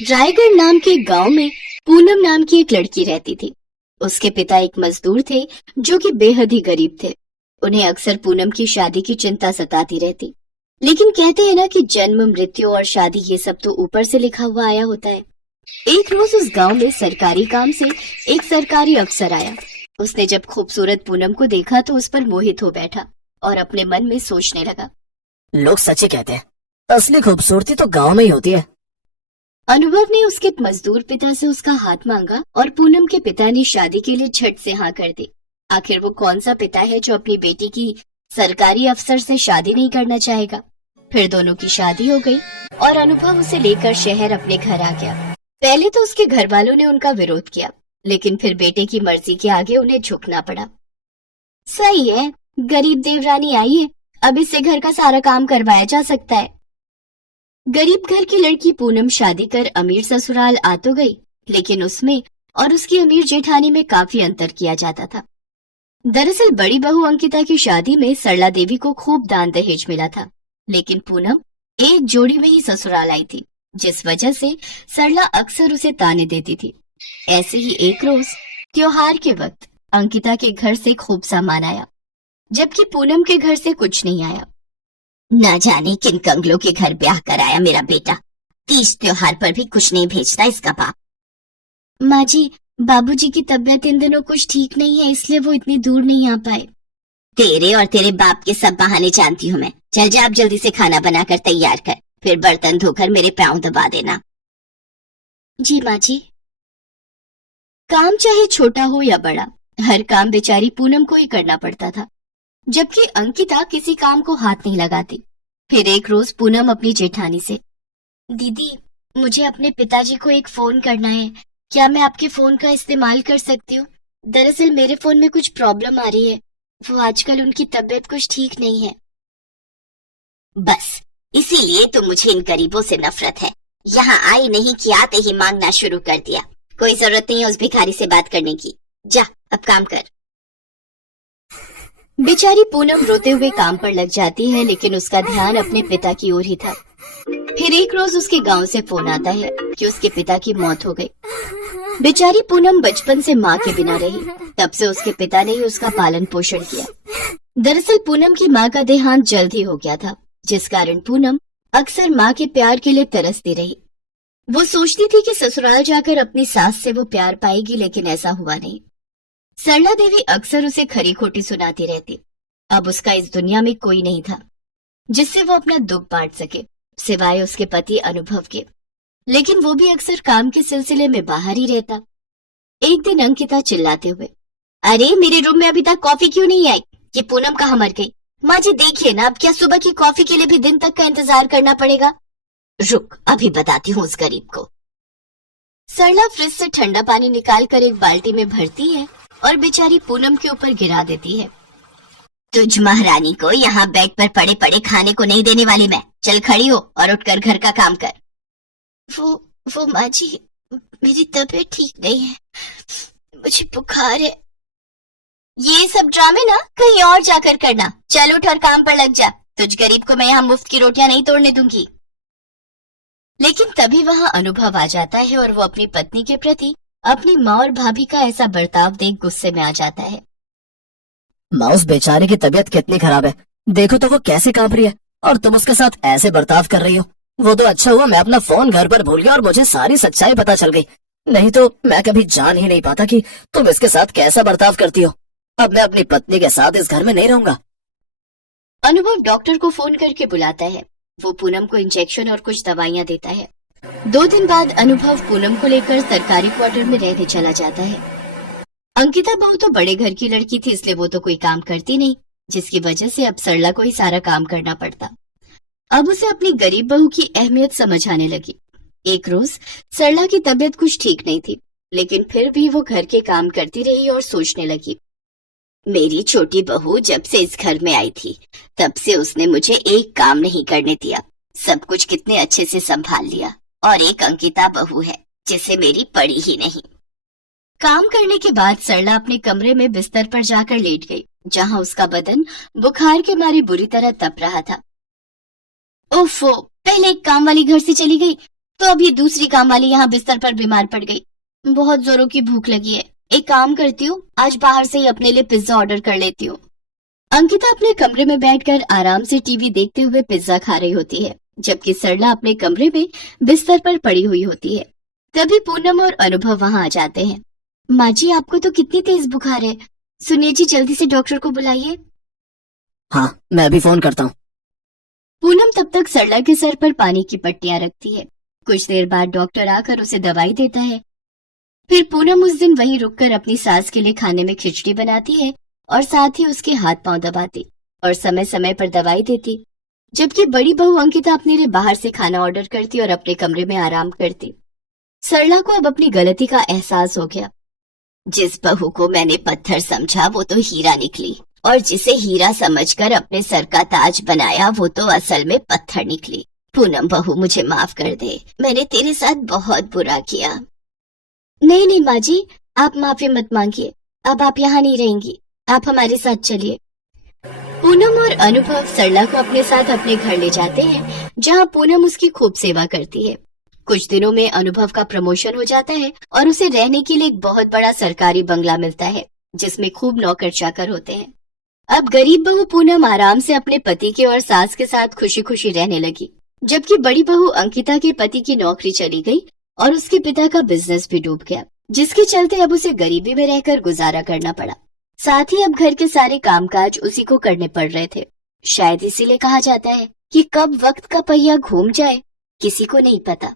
रायगढ़ नाम के गांव में पूनम नाम की एक लड़की रहती थी। उसके पिता एक मजदूर थे जो कि बेहद ही गरीब थे। उन्हें अक्सर पूनम की शादी की चिंता सताती रहती। लेकिन कहते हैं ना कि जन्म, मृत्यु और शादी ये सब तो ऊपर से लिखा हुआ आया होता है। एक रोज उस गांव में सरकारी काम से एक सरकारी अफसर आया। उसने जब खूबसूरत पूनम को देखा तो उस पर मोहित हो बैठा और अपने मन में सोचने लगा। लोग सच ही कहते हैं, असली खूबसूरती तो गांव में ही होती है। अनुभव ने उसके मजदूर पिता से उसका हाथ मांगा और पूनम के पिता ने शादी के लिए झट से हाँ कर दी। आखिर वो कौन सा पिता है जो अपनी बेटी की सरकारी अफसर से शादी नहीं करना चाहेगा। फिर दोनों की शादी हो गई और अनुभव उसे लेकर शहर अपने घर आ गया। पहले तो उसके घर वालों ने उनका विरोध किया, लेकिन फिर बेटे की मर्जी के आगे उन्हें झुकना पड़ा। सही है, गरीब देवरानी आई है, अब इससे घर का सारा काम करवाया जा सकता है। गरीब घर की लड़की पूनम शादी कर अमीर ससुराल आ तो गई, लेकिन उसमें और उसकी अमीर जेठानी में काफी अंतर किया जाता था। दरअसल बड़ी बहू अंकिता की शादी में सरला देवी को खूब दान दहेज मिला था, लेकिन पूनम एक जोड़ी में ही ससुराल आई थी, जिस वजह से सरला अक्सर उसे ताने देती थी। ऐसे ही एक रोज त्योहार के वक्त अंकिता के घर से खूब सामान आया, जबकि पूनम के घर से कुछ नहीं आया। न जाने किन कंगलों के घर ब्याह कराया मेरा बेटा, तीज त्योहार पर भी कुछ नहीं भेजता इसका बाप। माँ जी, बाबूजी की तबीयत इन दिनों कुछ ठीक नहीं है, इसलिए वो इतनी दूर नहीं आ पाए। तेरे और तेरे बाप के सब बहाने जानती हूँ मैं। चल जा, अब जल्दी से खाना बनाकर तैयार कर, फिर बर्तन धोकर मेरे पांव दबा देना। जी माँ जी। काम चाहे छोटा हो या बड़ा, हर काम बेचारी पूनम को ही करना पड़ता था, जबकि अंकिता किसी काम को हाथ नहीं लगाती। फिर एक रोज पूनम अपनी जेठानी से, दीदी मुझे अपने पिताजी को एक फोन करना है, क्या मैं आपके फोन का इस्तेमाल कर सकती हूँ? दरअसल मेरे फोन में कुछ प्रॉब्लम आ रही है, वो आजकल उनकी तबीयत कुछ ठीक नहीं है। बस इसीलिए तो मुझे इन गरीबों से नफरत है। यहाँ आई नहीं कि आते ही मांगना शुरू कर दिया। कोई जरूरत नहीं है उस भिखारी से बात करने की, जा अब काम कर। बेचारी पूनम रोते हुए काम पर लग जाती है, लेकिन उसका ध्यान अपने पिता की ओर ही था। फिर एक रोज उसके गांव से फोन आता है कि उसके पिता की मौत हो गई। बेचारी पूनम बचपन से माँ के बिना रही, तब से उसके पिता ने ही उसका पालन पोषण किया। दरअसल पूनम की माँ का देहांत जल्द ही हो गया था, जिस कारण पूनम अक्सर माँ के प्यार के लिए तरसती रही। वो सोचती थी कि ससुराल जाकर अपनी सास से वो प्यार पाएगी, लेकिन ऐसा हुआ नहीं। सरला देवी अक्सर उसे खरी खोटी सुनाती रहती। अब उसका इस दुनिया में कोई नहीं था जिससे वो अपना दुख बांट सके, सिवाय उसके पति अनुभव के, लेकिन वो भी अक्सर काम के सिलसिले में बाहर ही रहता। एक दिन अंकिता चिल्लाते हुए, अरे मेरे रूम में अभी तक कॉफी क्यों नहीं आई? ये पूनम कहाँ मर गई? माँ जी देखिए ना, अब क्या सुबह की कॉफी के लिए भी दिन तक का इंतजार करना पड़ेगा? रुक, अभी बताती हूँ उस गरीब को। सरला फ्रिज से ठंडा पानी निकाल कर एक बाल्टी में भरती है और बेचारी पूनम के ऊपर गिरा देती है। तुझ महारानी को यहाँ बेड पर पड़े पड़े खाने को नहीं देने वाली मैं। चल खड़ी हो और उठकर घर का काम कर। वो माँ जी, मेरी तबीयत ठीक नहीं है, मुझे बुखार है। ये सब ड्रामे ना कहीं और जाकर करना। चल उठ और काम पर लग जा, तुझ गरीब को मैं यहाँ मुफ्त की रोटियां नहीं तोड़ने दूंगी। लेकिन तभी वहाँ अनुभव आ जाता है और वो अपनी पत्नी के प्रति अपनी माँ और भाभी का ऐसा बर्ताव देख गुस्से में आ जाता है। माँ, उस बेचारे की तबीयत कितनी खराब है, देखो तो वो कैसे कांप रही है, और तुम उसके साथ ऐसे बर्ताव कर रही हो। वो तो अच्छा हुआ मैं अपना फोन घर पर भूल गया और मुझे सारी सच्चाई पता चल गई, नहीं तो मैं कभी जान ही नहीं पाता कि तुम इसके साथ कैसा बर्ताव करती हो। अब मैं अपनी पत्नी के साथ इस घर में नहीं रहूंगा। अनुभव डॉक्टर को फोन करके बुलाता है। वो पूनम को इंजेक्शन और कुछ दवाइयाँ देता है। 2 दिन बाद अनुभव पूनम को लेकर सरकारी क्वार्टर में रहने चला जाता है। अंकिता बहू तो बड़े घर की लड़की थी, इसलिए वो तो कोई काम करती नहीं, जिसकी वजह से अब सरला को ही सारा काम करना पड़ता। अब उसे अपनी गरीब बहू की अहमियत समझ आने लगी। एक रोज सरला की तबीयत कुछ ठीक नहीं थी, लेकिन फिर भी वो घर के काम करती रही और सोचने लगी, मेरी छोटी बहू जब से इस घर में आई थी तब से उसने मुझे एक काम नहीं करने दिया, सब कुछ कितने अच्छे से संभाल लिया, और एक अंकिता बहू है जिसे मेरी पड़ी ही नहीं। काम करने के बाद सरला अपने कमरे में बिस्तर पर जाकर लेट गई, जहां उसका बदन बुखार के मारे बुरी तरह तप रहा था। ओफो, पहले एक काम वाली घर से चली गई, तो अभी दूसरी काम वाली यहाँ बिस्तर पर बीमार पड़ गई। बहुत जोरों की भूख लगी है, एक काम करती हूँ, आज बाहर से ही अपने लिए पिज्जा ऑर्डर कर लेती हूँ। अंकिता अपने कमरे में बैठकर आराम से टीवी देखते हुए पिज्जा खा रही होती है, जबकि सरला अपने कमरे में बिस्तर पर पड़ी हुई होती है। तभी पूनम और अनुभव वहां आ जाते हैं। माँ जी, आपको तो कितनी तेज बुखार है, सुनिए जी, जल्दी से डॉक्टर को बुलाइए। हाँ, मैं अभी फोन करता हूँ। पूनम तब तक सरला के सर पर पानी की पट्टियां रखती है। कुछ देर बाद डॉक्टर आकर उसे दवाई देता है। फिर पूनम उस दिन वहीं रुककर अपनी सास के लिए खाने में खिचड़ी बनाती है और साथ ही उसके हाथ पांव दबाती और समय समय पर दवाई देती, जबकि बड़ी बहू अंकिता अपने लिए बाहर से खाना ऑर्डर करती और अपने कमरे में आराम करती। सरला को अब अपनी गलती का एहसास हो गया। जिस बहू को मैंने पत्थर समझा वो तो हीरा निकली, और जिसे हीरा समझकर अपने सर का ताज बनाया वो तो असल में पत्थर निकली। पूनम बहू, मुझे माफ कर दे, मैंने तेरे साथ बहुत बुरा किया। नहीं नहीं माँ जी, आप माफी मत मांगिए, अब आप यहाँ नहीं रहेंगी, आप हमारे साथ चलिए। पूनम और अनुभव सरला को अपने साथ अपने घर ले जाते हैं, जहाँ पूनम उसकी खूब सेवा करती है। कुछ दिनों में अनुभव का प्रमोशन हो जाता है और उसे रहने के लिए एक बहुत बड़ा सरकारी बंगला मिलता है, जिसमें खूब नौकर चाकर होते हैं। अब गरीब बहू पूनम आराम से अपने पति के और सास के साथ खुशी खुशी रहने लगी, जबकि बड़ी बहू अंकिता के पति की नौकरी चली गई और उसके पिता का बिजनेस भी डूब गया, जिसके चलते अब उसे गरीबी में रहकर गुजारा करना पड़ा। साथ ही अब घर के सारे कामकाज उसी को करने पड़ रहे थे। शायद इसीलिए कहा जाता है कि कब वक्त का पहिया घूम जाए किसी को नहीं पता।